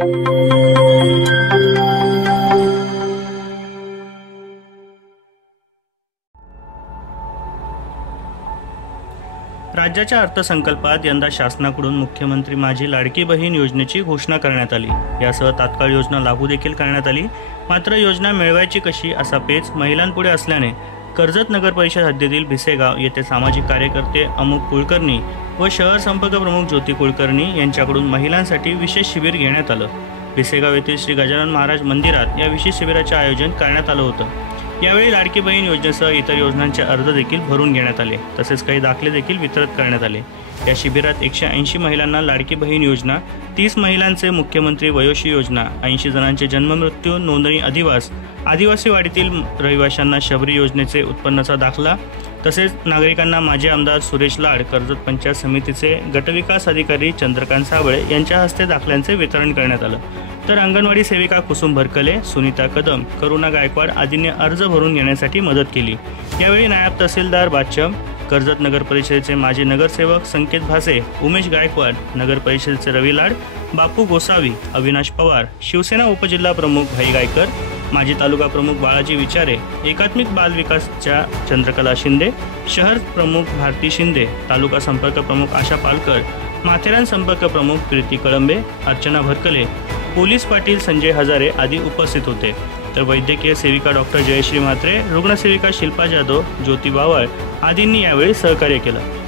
राज्याच्या अर्थसंकल्पात यंदा शासनाकडून मुख्यमंत्री माझी लाडकी बहीण योजनेची घोषणा करण्यात आली। यासह तात्काळ योजना लागू देखील करण्यात आली। मात्र योजना मिळवायची कशी असा पेच महिलांपुढे असल्याने कर्जत नगर परिषद हद्दीतील भिसेगाव येथे सामाजिक कार्यकर्ते अमुक कुलकर्णी व शहर संपर्क प्रमुख ज्योती कुलकर्णी यांच्याकडून महिलांसाठी विशेष शिबिर घेण्यात आलं। भिसेगाव येथील श्री गजानन महाराज मंदिरात या विशेष शिबिराचे आयोजन करण्यात आलं होतं। यावेळी लाडकी बहीण योजनेसह इतर योजनांचे अर्ज देखील भरून घेण्यात आले, तसेच काही दाखले देखील वितरित करण्यात आले। या शिबिरात 180 महिलांना लाडकी बहीण योजना, 30 महिलांचे मुख्यमंत्री वयोश्री योजना, 80 जणांचे जन्ममृत्यू नोंदणी अधिवास, आदिवासी वाडीतील रहिवाशांना शबरी योजनेचे उत्पन्नाचा दाखला, तसेच नागरिकांना माजी आमदार सुरेश लाड, कर्जत पंचायत समितीचे गटविकास अधिकारी चंद्रकांत साबळे यांच्या हस्ते दाखल्यांचे वितरण करण्यात आलं। तर अंगणवाडी सेविका कुसुम भरकले, सुनीता कदम, करुणा गायकवाड आदींनी अर्ज भरून घेण्यासाठी मदत केली। यावेळी नायब तहसीलदार बादशम, कर्जत नगर परिषदेचे माजी नगरसेवक संकेत भासे, उमेश गायकवाड, नगर परिषदेचे रवी लाड, बापू गोसावी, अविनाश पवार, शिवसेना उपजिल्हा प्रमुख भाई गायकर, माजी तालुका प्रमुख बाळाजी विचारे, एकात्मिक बाल विकासच्या चंद्रकला शिंदे, शहर प्रमुख भारती शिंदे, तालुका संपर्क प्रमुख आशा पालकर, माथेरान संपर्क प्रमुख प्रीती कळंबे, अर्चना भरकले, पोलीस पाटील संजय हजारे आदी उपस्थित होते। तर वैद्यकीय सेविका डॉक्टर जयश्री म्हात्रे, रुग्णसेविका शिल्पा जाधव, ज्योती बावळ आदींनी यावेळी सहकार्य केलं।